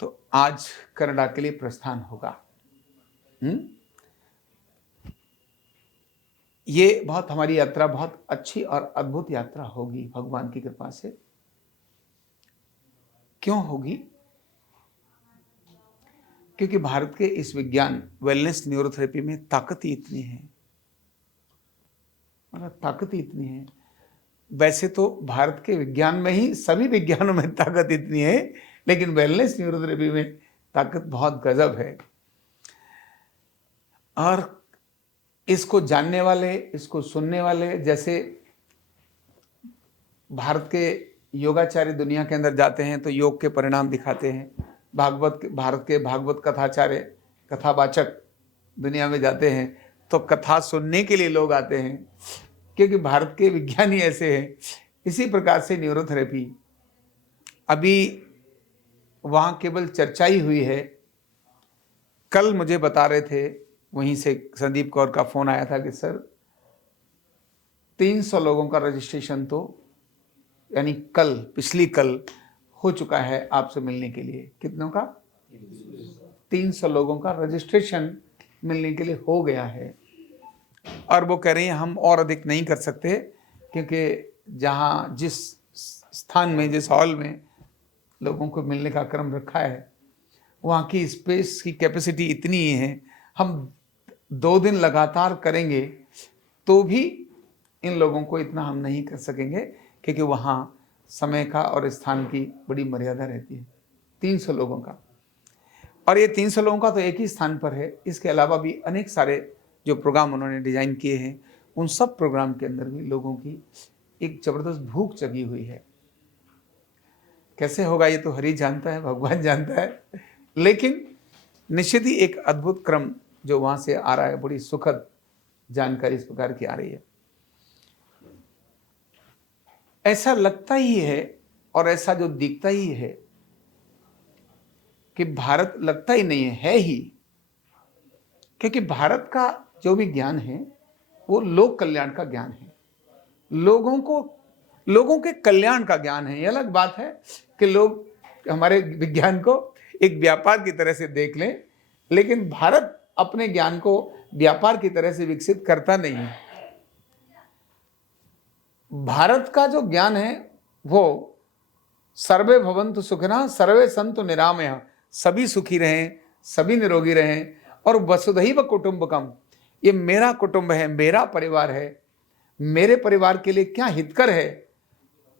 तो आज कनाडा के लिए प्रस्थान होगा। ये बहुत हमारी यात्रा बहुत अच्छी और अद्भुत यात्रा होगी भगवान की कृपा से। क्यों होगी? क्योंकि भारत के इस विज्ञान वेलनेस न्यूरोथेरेपी में ताकत ही इतनी है, मतलब ताकत ही इतनी है। वैसे तो भारत के विज्ञान में ही सभी विज्ञानों में ताकत इतनी है, लेकिन वेलनेस न्यूरोथेरेपी में ताकत बहुत गजब है। और इसको जानने वाले, इसको सुनने वाले, जैसे भारत के योगाचार्य दुनिया के अंदर जाते हैं तो योग के परिणाम दिखाते हैं। भारत के भागवत कथाचार्य, कथावाचक दुनिया में जाते हैं तो कथा सुनने के लिए लोग आते हैं, क्योंकि भारत के विज्ञानी ऐसे हैं। इसी प्रकार से न्यूरोथेरेपी अभी वहाँ केवल चर्चा ही हुई है। कल मुझे बता रहे थे, वहीं से संदीप कौर का फोन आया था कि सर 300 लोगों का रजिस्ट्रेशन तो यानी पिछली कल हो चुका है आपसे मिलने के लिए। कितनों का? 300 लोगों का रजिस्ट्रेशन मिलने के लिए हो गया है। और वो कह रहे हैं हम और अधिक नहीं कर सकते, क्योंकि जहाँ जिस स्थान में, जिस हॉल में लोगों को मिलने का क्रम रखा है, वहाँ की स्पेस की कैपेसिटी इतनी ही है। हम 2 दिन लगातार करेंगे तो भी इन लोगों को इतना हम नहीं कर सकेंगे, क्योंकि वहाँ समय का और स्थान की बड़ी मर्यादा रहती है। 300 लोगों का, और ये 300 लोगों का तो एक ही स्थान पर है। इसके अलावा भी अनेक सारे जो प्रोग्राम उन्होंने डिजाइन किए हैं, उन सब प्रोग्राम के अंदर भी लोगों की एक जबरदस्त भूख जगी हुई है। कैसे होगा ये तो हरि जानता है, भगवान जानता है, लेकिन निश्चित ही एक अद्भुत क्रम जो वहां से आ रहा है, बड़ी सुखद जानकारी इस प्रकार की आ रही है। ऐसा लगता ही है और ऐसा जो दिखता ही है कि भारत, लगता ही नहीं है ही, क्योंकि भारत का जो भी ज्ञान है वो लोक कल्याण का ज्ञान है, लोगों के कल्याण का ज्ञान है। ये अलग बात है कि लोग हमारे विज्ञान को एक व्यापार की तरह से देख लें, लेकिन भारत अपने ज्ञान को व्यापार की तरह से विकसित करता नहीं है। भारत का जो ज्ञान है वो सर्वे भवन्तु सुखिनः सर्वे सन्तु निरामयः, सभी सुखी रहें, सभी निरोगी रहें, और वसुधैव कुटुंबकम, ये मेरा कुटुंब है, मेरा परिवार है, मेरे परिवार के लिए क्या हितकर है,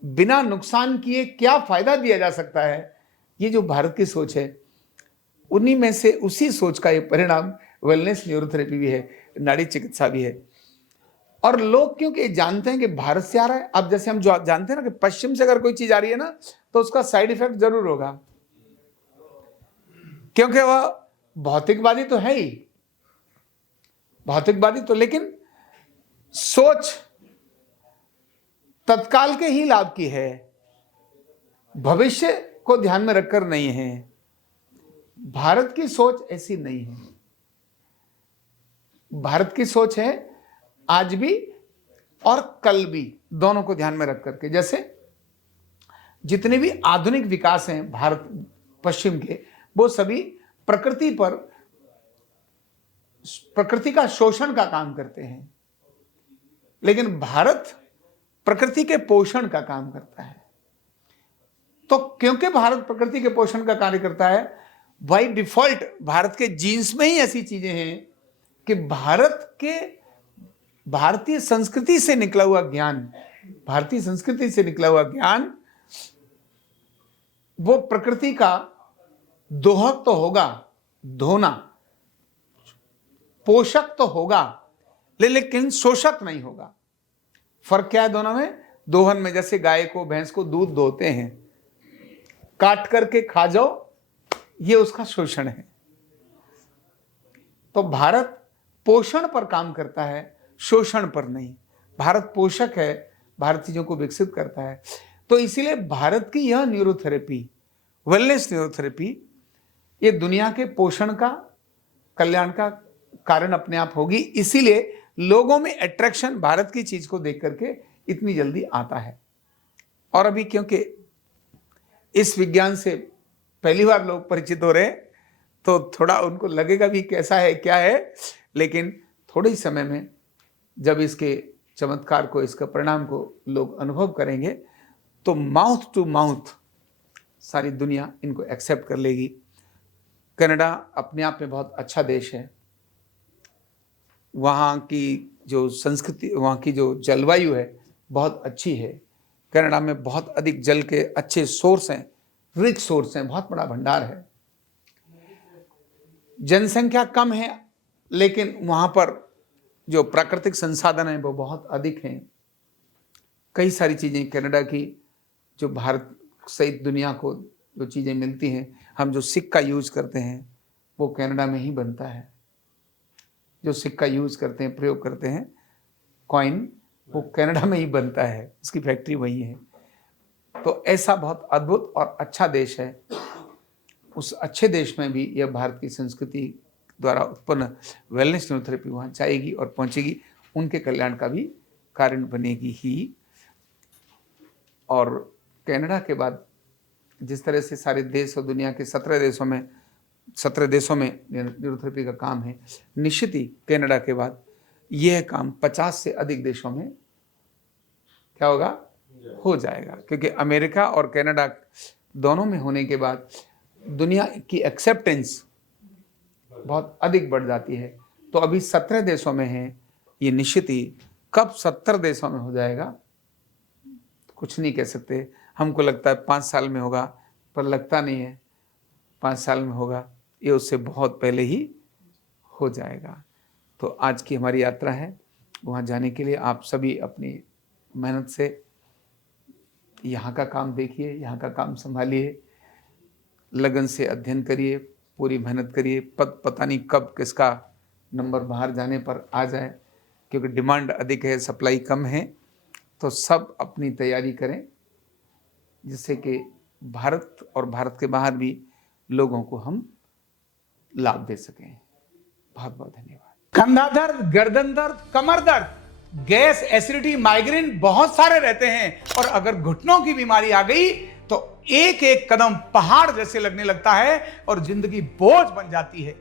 बिना नुकसान किए क्या फायदा दिया जा सकता है। ये जो भारत की सोच है, उन्हीं में से उसी सोच का ये परिणाम वेलनेस न्यूरोथेरेपी भी है, नाड़ी चिकित्सा भी है। और लोग क्योंकि जानते हैं कि भारत से आ रहा है, अब जैसे हम जो जानते हैं ना कि पश्चिम से अगर कोई चीज आ रही है ना तो उसका साइड इफेक्ट जरूर होगा, क्योंकि वह भौतिकवादी तो है ही, भौतिकवादी तो, लेकिन सोच तत्काल के ही लाभ की है, भविष्य को ध्यान में रखकर नहीं है। भारत की सोच ऐसी नहीं है। भारत की सोच है आज भी और कल भी, दोनों को ध्यान में रख करके। जैसे जितने भी आधुनिक विकास हैं भारत पश्चिम के, वो सभी प्रकृति पर, प्रकृति का शोषण का काम करते हैं, लेकिन भारत प्रकृति के पोषण का काम करता है। तो क्योंकि भारत प्रकृति के पोषण का कार्य करता है, बाय डिफॉल्ट भारत के जीन्स में ही ऐसी चीजें हैं कि भारत के भारतीय संस्कृति से निकला हुआ ज्ञान, भारतीय संस्कृति से निकला हुआ ज्ञान वो प्रकृति का दोहक तो होगा, धोना, पोषक तो होगा, लेकिन शोषक नहीं होगा। फर्क क्या है दोनों में? दोहन में जैसे गाय को, भैंस को दूध दोहते हैं, काट करके खा जाओ, ये उसका शोषण है। तो भारत पोषण पर काम करता है, शोषण पर नहीं। भारत पोषक है, भारत चीजों को विकसित करता है। तो इसीलिए भारत की यह न्यूरोथेरेपी, वेलनेस न्यूरोथेरेपी, ये दुनिया के पोषण का, कल्याण का कारण अपने आप होगी। इसीलिए लोगों में अट्रैक्शन भारत की चीज को देख करके इतनी जल्दी आता है। और अभी क्योंकि इस विज्ञान से पहली बार लोग परिचित हो रहे हैं तो थोड़ा उनको लगेगा भी कैसा है क्या है, लेकिन थोड़े ही समय में जब इसके चमत्कार को, इसका परिणाम को लोग अनुभव करेंगे तो माउथ टू माउथ सारी दुनिया इनको एक्सेप्ट कर लेगी। कनाडा अपने आप में बहुत अच्छा देश है। वहाँ की जो संस्कृति, वहाँ की जो जलवायु है बहुत अच्छी है। कनाडा में बहुत अधिक जल के अच्छे सोर्स हैं, रिच सोर्स हैं, बहुत बड़ा भंडार है। जनसंख्या कम है लेकिन वहाँ पर जो प्राकृतिक संसाधन है वो बहुत अधिक हैं। कई सारी चीज़ें कनाडा की जो भारत सहित दुनिया को जो चीज़ें मिलती हैं, हम जो सिक्का यूज करते हैं वो कनाडा में ही बनता है। जो सिक्का यूज करते हैं, प्रयोग करते हैं, कॉइन, वो कनाडा में ही बनता है, उसकी फैक्ट्री वही है। तो ऐसा बहुत अद्भुत और अच्छा देश है। उस अच्छे देश में भी यह भारत की संस्कृति द्वारा उत्पन्न वेलनेस न्यूरोथेरेपी वहाँ जाएगी और पहुँचेगी, उनके कल्याण का भी कारण बनेगी ही। और कनाडा के बाद जिस तरह से सारे देश और दुनिया के 17 देशों में न्यूरोथेरेपी का काम है, निश्चित ही कनाडा के बाद यह काम 50 से अधिक देशों में क्या होगा, हो जाएगा। क्योंकि अमेरिका और कनाडा दोनों में होने के बाद दुनिया की एक्सेप्टेंस बहुत अधिक बढ़ जाती है। तो अभी 17 देशों में है, ये निश्चित ही कब 70 देशों में हो जाएगा कुछ नहीं कह सकते। हमको लगता है 5 साल में होगा, पर लगता नहीं है 5 साल में होगा, ये उससे बहुत पहले ही हो जाएगा। तो आज की हमारी यात्रा है वहाँ जाने के लिए। आप सभी अपनी मेहनत से यहाँ का काम देखिए, यहाँ का काम संभालिए, लगन से अध्ययन करिए, पूरी मेहनत करिए। पता नहीं कब किसका नंबर बाहर जाने पर आ जाए, क्योंकि डिमांड अधिक है, सप्लाई कम है। तो सब अपनी तैयारी करें जिससे कि भारत और भारत के बाहर भी लोगों को हम लाभ दे सकें। बहुत बहुत धन्यवाद। कंधा दर्द, गर्दन दर्द, कमर दर्द, गैस, एसिडिटी, माइग्रेन बहुत सारे रहते हैं, और अगर घुटनों की बीमारी आ गई तो एक एक कदम पहाड़ जैसे लगने लगता है और जिंदगी बोझ बन जाती है।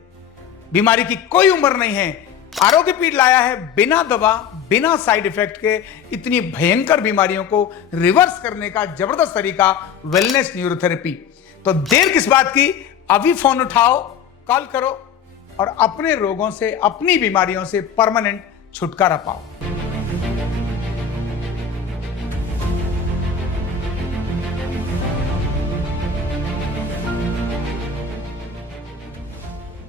बीमारी की कोई उम्र नहीं है। आरोग्य पीठ लाया है बिना दवा, बिना साइड इफेक्ट के इतनी भयंकर बीमारियों को रिवर्स करने का जबरदस्त तरीका, वेलनेस न्यूरोथेरेपी। तो देर किस बात की, अभी फोन उठाओ, कॉल करो और अपने रोगों से, अपनी बीमारियों से परमानेंट छुटकारा पाओ।